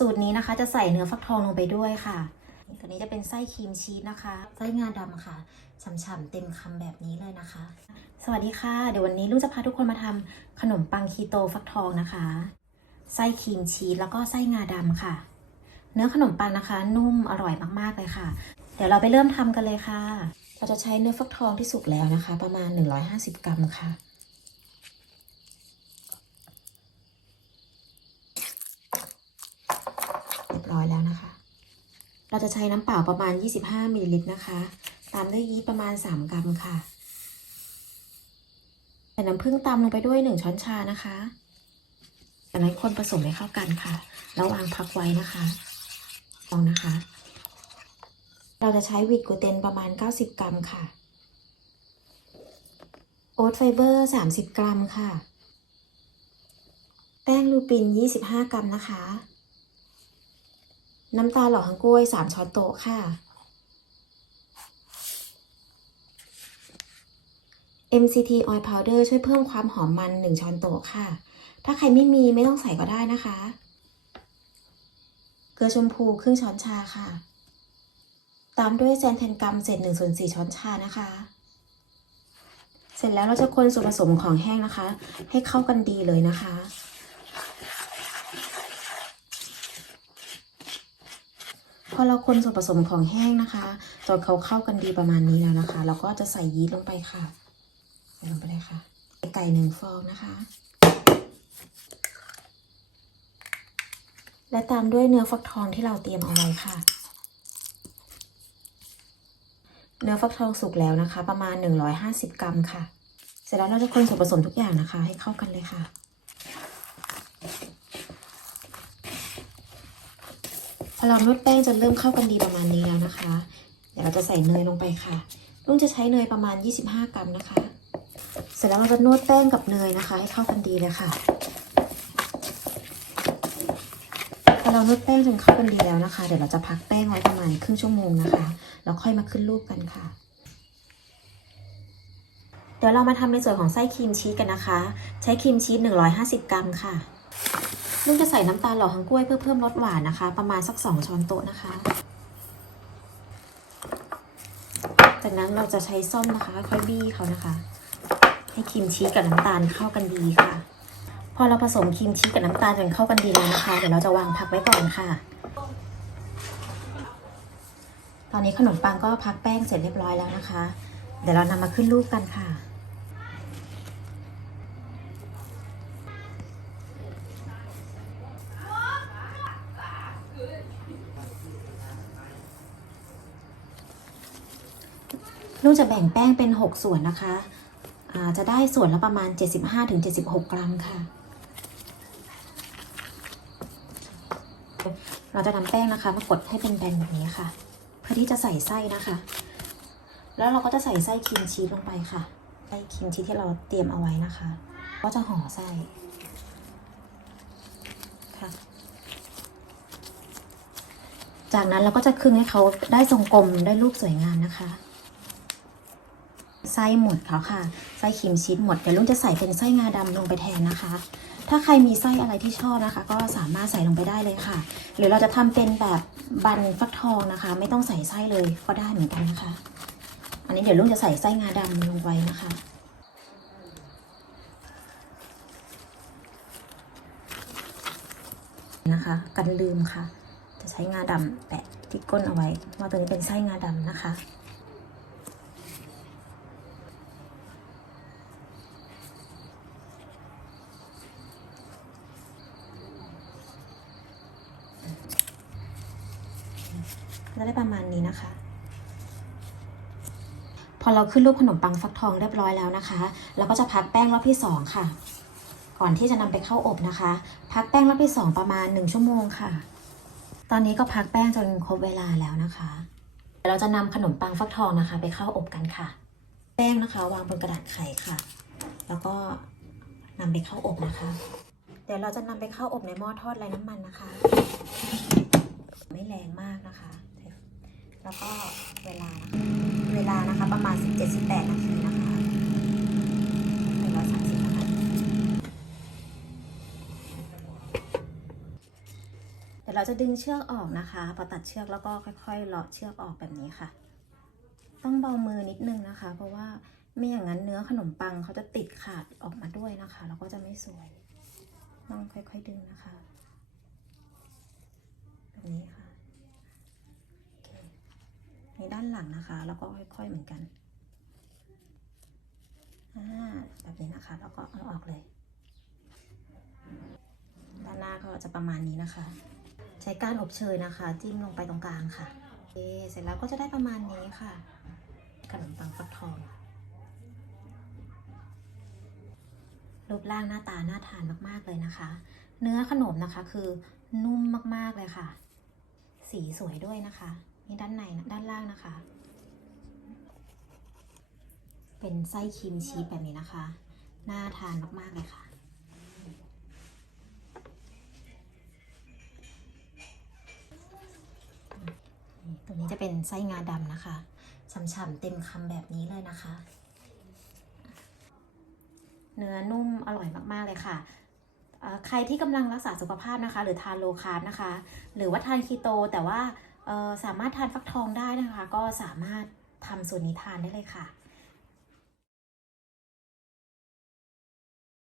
สูตรนี้นะคะจะใส่เนื้อฟักทองลงไปด้วยค่ะตัวนี้จะเป็นไส้ครีมชีสนะคะไส้งาดำค่ะฉ่ำๆเต็มคำแบบนี้เลยนะคะ สวัสดีค่ะ เดี๋ยววันนี้ลูกจะพาทุกคนมาทำขนมปังคีโตฟักทองนะคะ ไส้ครีมชีสแล้วก็ไส้งาดำค่ะ เนื้อขนมปังนะคะ นุ่มอร่อยมากๆเลยค่ะ เดี๋ยวเราไปเริ่มทำกันเลยค่ะ เราจะใช้เนื้อฟักทองที่สุกแล้วนะคะ ประมาณ 150 กรัมค่ะ เร้อยแล้วนะคะ เราจะใช้น้ำเปล่าประมาณ 25มิลลิลิตรนะคะ ตามด้วยยีสต์ประมาณ 3 กรัมค่ะใส่น้ำผึ้งตามลงไปด้วย 1 ช้อนชานะคะจากนั้นคนผสมให้เข้ากันค่ะ แล้ววางพักไว้นะคะลองนะคะ เราจะใช้วีดกลูเตนประมาณ 90 กรัมค่ะ โอ๊ตไฟเบอร์ 30 กรัมค่ะ แป้งลูปิน 25 กรัมนะคะ น้ำตาลหล่อฮังกล้วย 3 ช้อนโต๊ะค่ะ MCT Oil Powder ช่วยเพิ่มความหอมมัน 1 ช้อนโต๊ะค่ะ ถ้าใครไม่มีไม่ต้องใส่ก็ได้นะคะ เกลือชมพูครึ่งช้อนชาค่ะ ตามด้วยแซนแทนกัมเศษ1ส่วน4ช้อนชานะคะ เสร็จแล้วเราจะคนส่วนผสมของแห้งนะคะ ให้เข้ากันดีเลยนะคะ พอเราคนส่วนผสมของแห้งนะคะจนเขาเข้ากันดีประมาณนี้แล้วนะคะเราก็จะใส่ยีสต์ลงไปค่ะใส่ลงไปเลยค่ะ ไก่หนึ่งฟองนะคะ และตามด้วยเนื้อฟักทองที่เราเตรียมเอาไว้ค่ะ เนื้อฟักทองสุกแล้วนะคะ ประมาณ 150 กรัมค่ะ เสร็จแล้วเราจะคนส่วนผสมทุกอย่างนะคะ ให้เข้ากันเลยค่ะ พอ เรานวดแป้งจนเริ่มเข้ากันดีประมาณนี้แล้วนะคะ เดี๋ยวเราจะใส่เนยลงไปค่ะลุงจะใช้เนยประมาณ 25 กรัมนะคะ เสร็จแล้วเราจะนวดแป้งกับเนยนะคะ ให้เข้ากันดีเลยค่ะพอเรานวดแป้งจนเข้ากันดีแล้วนะคะ เดี๋ยวเราจะพักแป้งไว้ประมาณครึ่งชั่วโมงนะคะ แล้วค่อยมาขึ้นรูปกันค่ะเดี๋ยวเรามาทำในส่วนของไส้ครีมชีสกันนะคะ ใช้ครีมชีส150 กรัมค่ะ ลุงจะใส่น้ำตาลหล่อฮังกล้วยเพื่อเพิ่มรสหวานนะคะ ประมาณสัก 2 ช้อนโต๊ะนะคะ จากนั้นเราจะใช้ส้อมนะคะ ค่อยบี้เขานะคะ ให้ครีมชีสกับน้ำตาลเข้ากันดีค่ะ พอเราผสมครีมชีสกับน้ำตาลจนเข้ากันดีแล้วนะคะ เดี๋ยวเราจะวางพักไว้ก่อนค่ะ ตอนนี้ขนมปังก็พักแป้งเสร็จเรียบร้อยแล้วนะคะ เดี๋ยวเรานำมาขึ้นรูปกันค่ะ ลูกจะแบ่งแป้งเป็น 6 ส่วนนะคะอ่าจะได้ส่วนละประมาณ 75-76 กรัมค่ะ เราจะนำแป้งนะคะมากดให้เป็นแบนแบบนี้ค่ะ เพื่อที่จะใส่ไส้นะคะ แล้วเราก็จะใส่ไส้ครีมชีสลงไปค่ะ ไส้ครีมชีสที่เราเตรียมเอาไว้นะคะ ก็จะห่อไส้ค่ะ จากนั้นเราก็จะคึงให้เขาได้ทรงกลมได้รูปสวยงามนะคะไส้หมดแล้วค่ะ ไส้ครีมชีสหมด เดี๋ยวลุงจะใส่เป็นไส้งาดำลงไปแทนนะคะ ถ้าใครมีไส้อะไรที่ชอบนะคะ ก็สามารถใส่ลงไปได้เลยค่ะ หรือเราจะทำเป็นแบบบันฟักทองนะคะ ไม่ต้องใส่ไส้เลยก็ได้เหมือนกันนะคะ อันนี้เดี๋ยวลุงจะใส่ไส้งาดำลงไปนะคะ นะคะ กันลืมค่ะ จะใช้งาดำแปะที่ก้นเอาไว้ว่าตัวนี้เป็นไส้งาดำนะคะ ก็ได้ประมาณนี้นะคะ พอเราขึ้นรูปขนมปังฟักทองเรียบร้อยแล้วนะคะ เราก็จะพักแป้งรอบที่สองค่ะ ก่อนที่จะนำไปเข้าอบนะคะ พักแป้งรอบที่สองประมาณ 1 ชั่วโมงค่ะ ตอนนี้ก็พักแป้งจนครบเวลาแล้วนะคะเราจะนำขนมปังฟักทองนะคะ ไปเข้าอบกันค่ะ แป้งนะคะ วางบนกระดาษไขค่ะ แล้วก็นำไปเข้าอบนะคะ เดี๋ยวเราจะนำไปเข้าอบในหม้อทอดไร้น้ำมันนะคะ ไม่แรงมากนะคะ แล้วก็เวลานะคะเวลานะคะประมาณ 17-18 นาทีนะคะหนึ่งร้อยสามสิบนะคะเดี๋ยวเรา จะดึงเชือกออกนะคะ พอตัดเชือกแล้วก็ค่อยๆเลาะเชือกออกแบบนี้ค่ะ ต้องเบามือนิดนึงนะคะ เพราะว่าไม่อย่างนั้นเนื้อขนมปังเขาจะติดขาดออกมาด้วยนะคะ แล้วก็จะไม่สวย ต้องค่อยๆดึงนะคะ แบบนี้ค่ะนี่ด้านหลังนะคะ แล้วก็ค่อยๆเหมือนกันแบบนี้นะคะ แล้วก็เอาออกเลย ด้านหน้าก็จะประมาณนี้นะคะ ใช้ก้านอบเชยนะคะ จิ้มลงไปตรงกลางค่ะเเสร็จแล้วก็จะได้ประมาณนี้ค่ะ ขนมปังฟักทองรูปร่างหน้าตาน่าทานมากๆเลยนะคะ เนื้อขนมนะคะคือนุ่มมากๆเลยค่ะ สีสวยด้วยนะคะนี่ด้านในด้านล่างนะคะ เป็นไส้ครีมชีสแบบนี้นะคะ น่าทานมากๆเลยค่ะ ตัวนี้จะเป็นไส้งาดำนะคะฉ่ำๆเต็มคำแบบนี้เลยนะคะ เนื้อนุ่มอร่อยมากๆเลยค่ะใครที่กำลังรักษาสุขภาพนะคะ หรือทานโลคาร์บนะคะ หรือว่าทานคีโต แต่ว่าสามารถทานฟักทองได้นะคะ ก็สามารถทำส่วนนี้ทานได้เลยค่ะ